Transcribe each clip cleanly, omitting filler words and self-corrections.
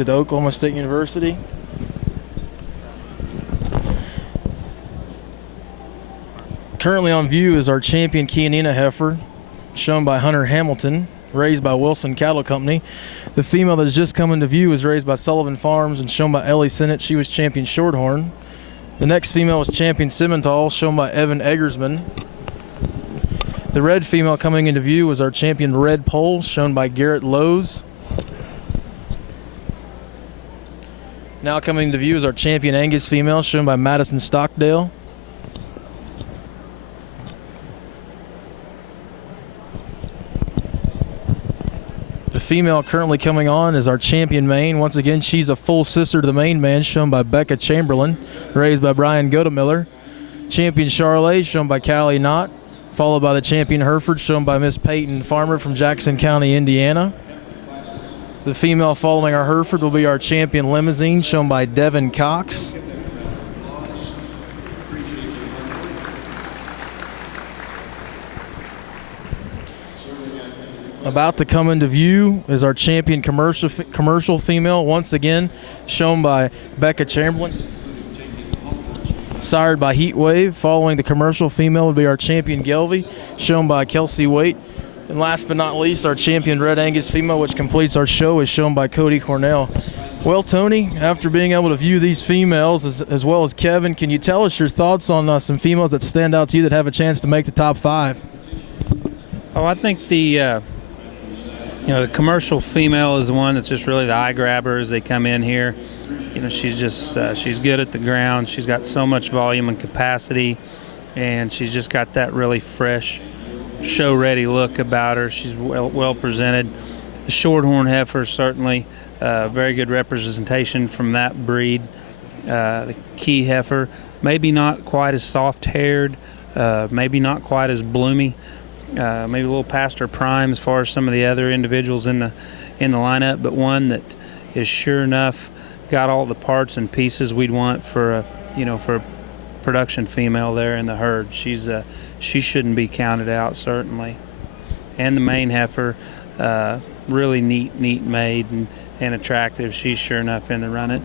at Oklahoma State University. Currently on view is our champion Kianina heifer, shown by Hunter Hamilton, raised by Wilson Cattle Company. The female that has just come into view is raised by Sullivan Farms and shown by Ellie Sinnott. She was champion Shorthorn. The next female was champion Simmental, shown by Evan Eggersman. The red female coming into view was our champion Red Pole, shown by Garrett Lowe's. Now coming into view is our champion Angus female, shown by Madison Stockdale. The female currently coming on is our champion Maine. Once again, she's a full sister to the Maine man, shown by Becca Chamberlain, raised by Brian Godemiller. Champion Charolais, shown by Callie Knott, followed by the champion Hereford, shown by Miss Peyton Farmer from Jackson County, Indiana. The female following our Hereford will be our champion Limousine, shown by Devin Cox. About to come into view is our champion commercial female, once again shown by Becca Chamberlain, sired by Heatwave. Following the commercial female would be our champion Gelby, shown by Kelsey Waite. And last but not least, our champion Red Angus female, which completes our show, is shown by Cody Cornell. Well, Tony, after being able to view these females, as well as Kevin, can you tell us your thoughts on some females that stand out to you that have a chance to make the top 5? Oh, I think the commercial female is the one that's just really the eye grabber as they come in here. She's just she's good at the ground. She's got so much volume and capacity, and she's just got that really fresh, show-ready look about her. She's well presented. The Shorthorn heifer, certainly very good representation from that breed. The Key heifer, maybe not quite as soft-haired, maybe not quite as bloomy, maybe a little past her prime as far as some of the other individuals in the lineup, but one that is sure enough got all the parts and pieces we'd want for a production female there in the herd. She shouldn't be counted out, certainly. And the main heifer, really neat made and attractive. She's sure enough in the running.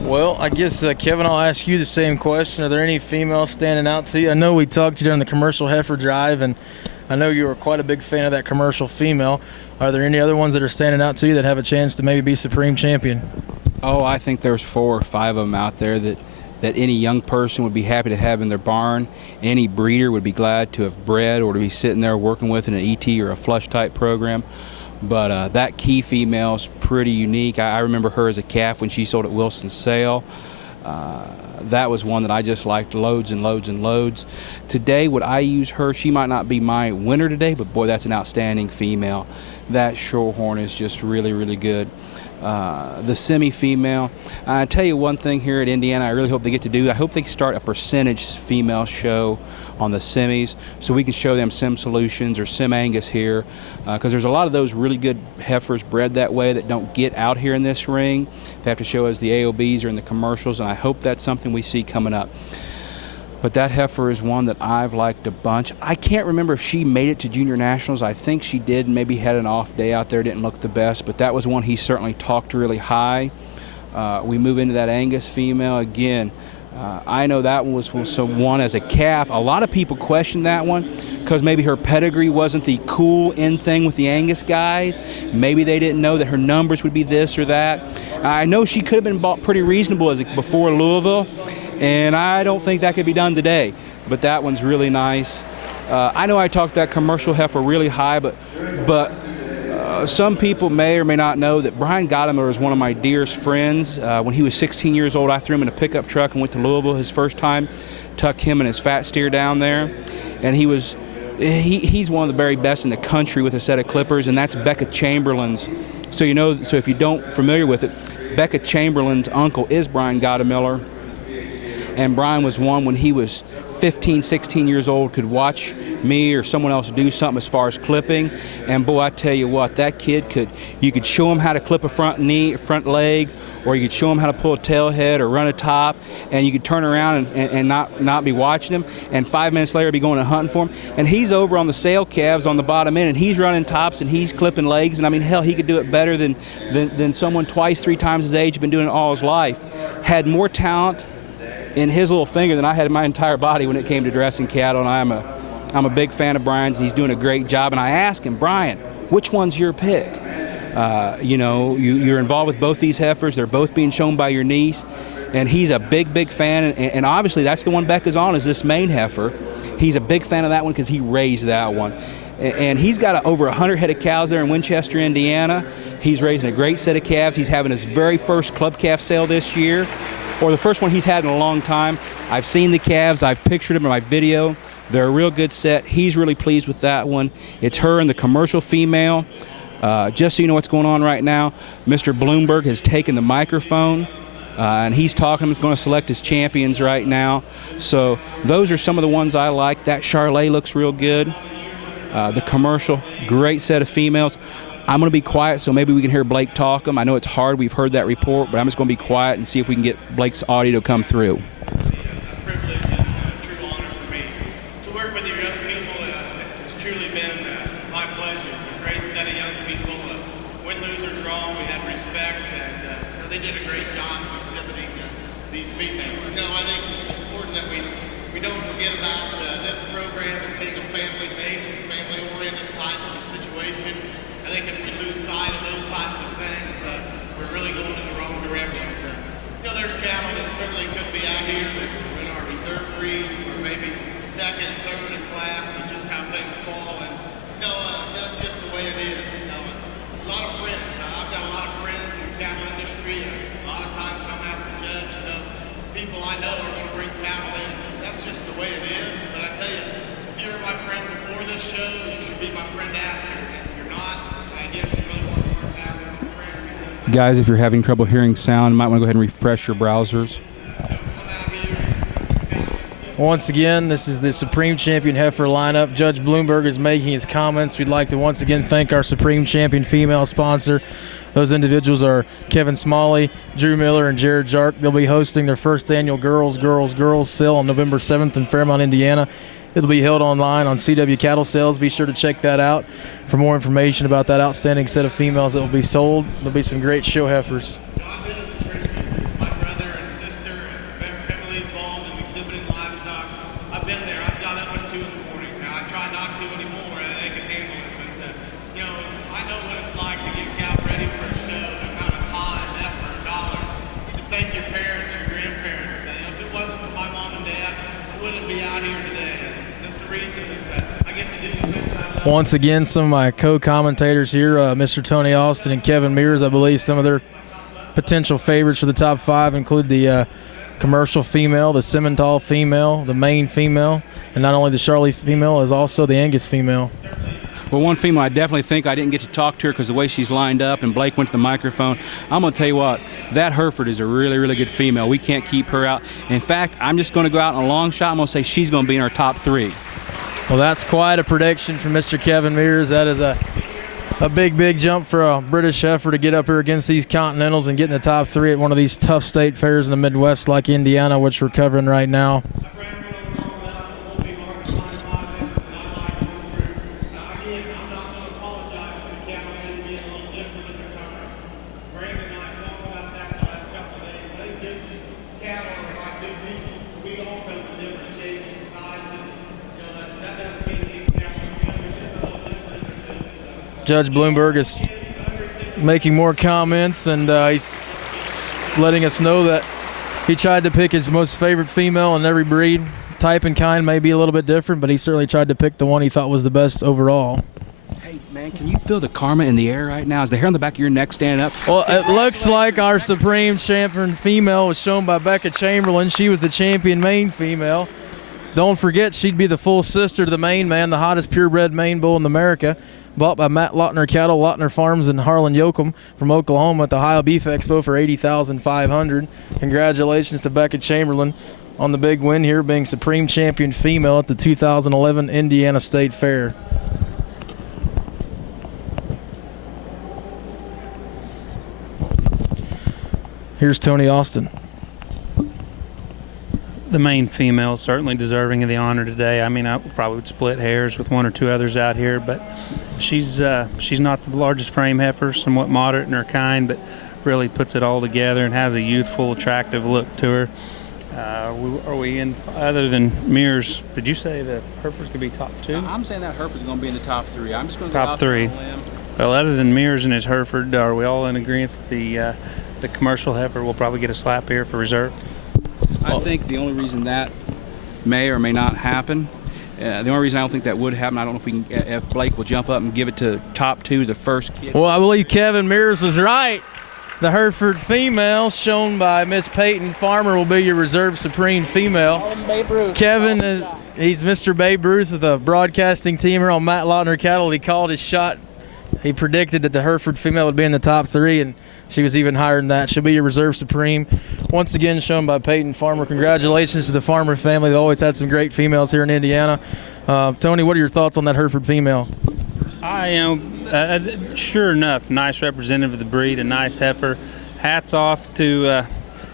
Well, I guess, Kevin, I'll ask you the same question. Are there any females standing out to you? I know we talked to you during the commercial heifer drive, and I know you were quite a big fan of that commercial female. Are there any other ones that are standing out to you that have a chance to maybe be Supreme Champion? Oh, I think there's 4 or 5 of them out there that any young person would be happy to have in their barn. Any breeder would be glad to have bred or to be sitting there working with in an ET or a flush type program. But that Key female's pretty unique. I remember her as a calf when she sold at Wilson's Sale. That was one that I just liked loads and loads and loads. Today, would I use her? She might not be my winner today, but boy, that's an outstanding female. That Shorthorn is just really, really good. The semi-female, I tell you one thing here at Indiana I really hope they get to do. I hope they start a percentage female show on the semis so we can show them Sim Solutions or Sim Angus here, because there's a lot of those really good heifers bred that way that don't get out here in this ring. They have to show us the AOBs or in the commercials, and I hope that's something we see coming up. But that heifer is one that I've liked a bunch. I can't remember if she made it to Junior Nationals. I think she did, maybe had an off day out there, didn't look the best, but that was one he certainly talked really high. We move into that Angus female again. I know that one was one as a calf. A lot of people questioned that one because maybe her pedigree wasn't the cool in thing with the Angus guys. Maybe they didn't know that her numbers would be this or that. I know she could have been bought pretty reasonable before Louisville, and I don't think that could be done today. But that one's really nice. I know I talked that commercial heifer really high, but some people may or may not know that Brian Godemiller is one of my dearest friends. When he was 16 years old, I threw him in a pickup truck and went to Louisville his first time, tucked him and his fat steer down there, and he's one of the very best in the country with a set of clippers, and that's Becca Chamberlain's. So if you don't familiar with it, Becca Chamberlain's uncle is Brian Godemiller, and Brian was one when he was 15, 16 years old could watch me or someone else do something as far as clipping, and boy, I tell you what, that kid you could show him how to clip a front leg, or you could show him how to pull a tail head or run a top, and you could turn around and not be watching him, and 5 minutes later be going and hunting for him. And he's over on the sail calves on the bottom end, and he's running tops and he's clipping legs, and I mean, hell, he could do it better than someone twice, 3 times his age, been doing it all his life. Had more talent in his little finger than I had in my entire body when it came to dressing cattle, and I'm a big fan of Brian's, and he's doing a great job. And I asked him, Brian, which one's your pick? You know, you're involved with both these heifers. They're both being shown by your niece, and he's a big fan. And obviously that's the one Becca's on, is this main heifer. He's a big fan of that one because he raised that one. And he's got over 100 head of cows there in Winchester, Indiana. He's raising a great set of calves. He's having his very first club calf sale this year, or the first one he's had in a long time. I've seen the calves. I've pictured them in my video. They're a real good set. He's really pleased with that one. It's her and the commercial female. Just so you know what's going on right now, Mr. Bloomberg has taken the microphone, and he's talking. He's going to select his champions right now. So those are some of the ones I like. That Charlet looks real good. The commercial, great set of females. I'm going to be quiet, so maybe we can hear Blake talk them. I know it's hard. We've heard that report, but I'm just going to be quiet and see if we can get Blake's audio to come through. Privilege and a true honor for me to work with your young people. It's truly been my pleasure. A great set of young people. Win, lose, or draw, we had respect, and they did a great job of exhibiting these females. You know, I think it's important that we don't forget about this program as being a family-based, family-oriented type of a situation. I think if we lose sight of those types of things, we're really going in the wrong direction. You know, there's cattle that certainly could be out here that in our reserve breeds, or maybe second, third in class, and just how things fall. And you know, that's just the way it is. You know, a lot of friends. I've got a lot of friends in the cattle industry. A lot of times I'm asked to judge. You know, people I know are going to bring cattle in. That's just the way it is. But I tell you, if you were my friend before this show, you should be my friend after. If you're not, I guess you really want to work out with a friend. Guys, if you're having trouble hearing sound, you might want to go ahead and refresh your browsers. Once again, this is the Supreme Champion heifer lineup. Judge Bloomberg is making his comments. We'd like to once again thank our Supreme Champion female sponsor. Those individuals are Kevin Smalley, Drew Miller, and Jared Jark. They'll be hosting their first annual Girls sale on November 7th in Fairmont, Indiana. It'll be held online on CW Cattle Sales. Be sure to check that out for more information about that outstanding set of females that will be sold. There'll be some great show heifers. My brother and sister are heavily involved in exhibiting livestock. I've been there. I've got up at 2 in the morning. Now, I try not to anymore. They can handle it. But, you know, I know what it's like to get cattle ready for a show, the amount of time, effort, dollars. You can thank your parents, your grandparents. You know, if it wasn't for my mom and dad, I wouldn't be out here today. That's the reason that I get to do the things I love. Once again, some of my co-commentators here, Mr. Tony Austin and Kevin Mears, I believe some of their potential favorites for the top 5 include the commercial female, the Simmental female, the Maine female, and not only the Charlie female, is also the Angus female. Well, one female I definitely think I didn't get to talk to her because the way she's lined up, and Blake went to the microphone. I'm going to tell you what, that Hereford is a really, really good female. We can't keep her out. In fact, I'm just going to go out on a long shot. I'm going to say she's going to be in our top 3. Well, that's quite a prediction from Mr. Kevin Mears. That is a big jump for a British heifer to get up here against these Continentals and get in the top 3 at one of these tough state fairs in the Midwest like Indiana, which we're covering right now. Judge Bloomberg is making more comments, and he's letting us know that he tried to pick his most favorite female in every breed. Type and kind may be a little bit different, but he certainly tried to pick the one he thought was the best overall. Hey, man, can you feel the karma in the air right now? Is the hair on the back of your neck standing up? Well, it looks like our Supreme Champion female was shown by Becca Chamberlain. She was the champion Maine female. Don't forget, she'd be the full sister to the Maine man, the hottest purebred Maine bull in America. Bought by Matt Lautner Cattle, Lautner Farms, and Harlan Yoakum from Oklahoma at the Ohio Beef Expo for $80,500. Congratulations to Becca Chamberlain. on the big win here, being Supreme Champion Female at the 2011 Indiana State Fair. Here's Tony Austin. The main female, certainly deserving of the honor today. I mean, I probably would split hairs with one or two others out here, but she's not the largest frame heifer, somewhat moderate in her kind, but really puts it all together and has a youthful, attractive look to her. Are we in, other than Mears, did you say the Herefords could be top two? I'm saying that Herefords going to be in the top three. I'm just going to top three. Well, other than Mears and his Hereford, are we all in agreement that the commercial heifer will probably get a slap here for reserve? I think the only reason that may or may not happen, the only reason I don't think that would happen, I don't know if we can, if Blake will jump up and give it to top two, the first kid. Well, I believe Kevin Mears was right. The Hereford female, shown by Miss Peyton Farmer, will be your reserve Supreme female. Kevin, he's Mr. Babe Ruth of the broadcasting team here on Matt Lautner Cattle. He called his shot. He predicted that the Hereford female would be in the top three, and she was even higher than that. She'll be your reserve Supreme. Once again, shown by Peyton Farmer. Congratulations to the Farmer family. They've always had some great females here in Indiana. Tony, what are your thoughts on that Hereford female? Sure enough, nice representative of the breed, a nice heifer. Hats off to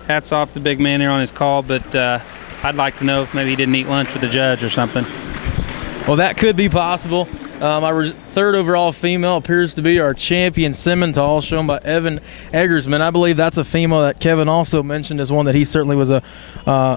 the big man here on his call, but I'd like to know if maybe he didn't eat lunch with the judge or something. Well, that could be possible. Our third overall female appears to be our champion Simmental, shown by Evan Eggersman. I believe that's a female that Kevin also mentioned as one that he certainly was a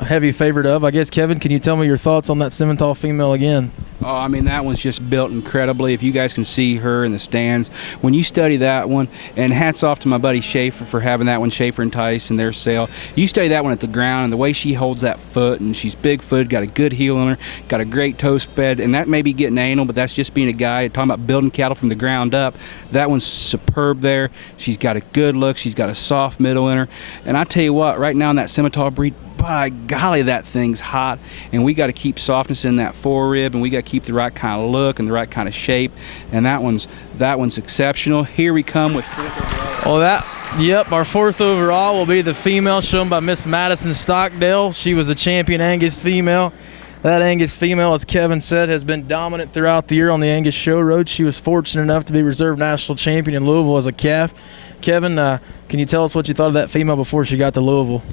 heavy favorite of. I guess, Kevin, can you tell me your thoughts on that Simmental female again? Oh, I mean, that one's just built incredibly. If you guys can see her in the stands, when you study that one, and hats off to my buddy Schaefer for having that one, Schaefer and Tice in their sale. You study that one at the ground, and the way she holds that foot, and she's big-footed, got a good heel on her, got a great toe spread, and that may be getting anal, but that's just being a guy talking about building cattle from the ground up. That one's superb there. She's got a good look. She's got a soft middle in her. And I tell you what, right now in that Simmental breed, by golly, that thing's hot, and we got to keep softness in that forerib, and we got to keep the right kind of look and the right kind of shape, and that one's exceptional. Here we come with fourth overall. Our fourth overall will be the female, shown by Miss Madison Stockdale. She was a champion Angus female. That Angus female, as Kevin said, has been dominant throughout the year on the Angus Show Road. She was fortunate enough to be reserve national champion in Louisville as a calf. Kevin, can you tell us what you thought of that female before she got to Louisville?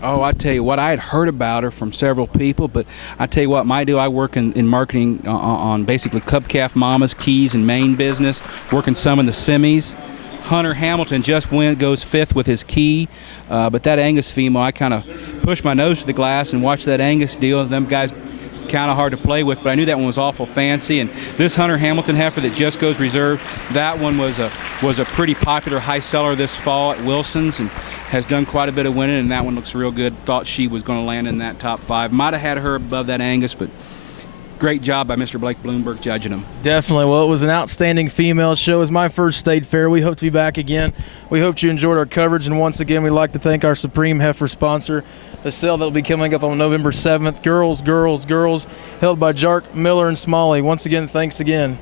Oh, I tell you what, I had heard about her from several people, but I tell you what, my deal, I work in marketing on basically club calf mamas, keys, and main business, working some in the semis. Hunter Hamilton just goes fifth with his key, but that Angus female, I kind of pushed my nose to the glass and watched that Angus deal. Them guys kind of hard to play with, but I knew that one was awful fancy. And this Hunter Hamilton heifer that just goes reserve, that one was a pretty popular high seller this fall at Wilson's and has done quite a bit of winning, and that one looks real good. Thought she was going to land in that top five. Might have had her above that Angus, but great job by Mr. Blake Bloomberg judging them. Definitely. Well, it was an outstanding female show. It was my first state fair. We hope to be back again. We hope you enjoyed our coverage, and once again, we'd like to thank our Supreme Heifer sponsor, the sale that will be coming up on November 7th. Girls, Girls, Girls, held by Jark, Miller, and Smalley. Once again, thanks again.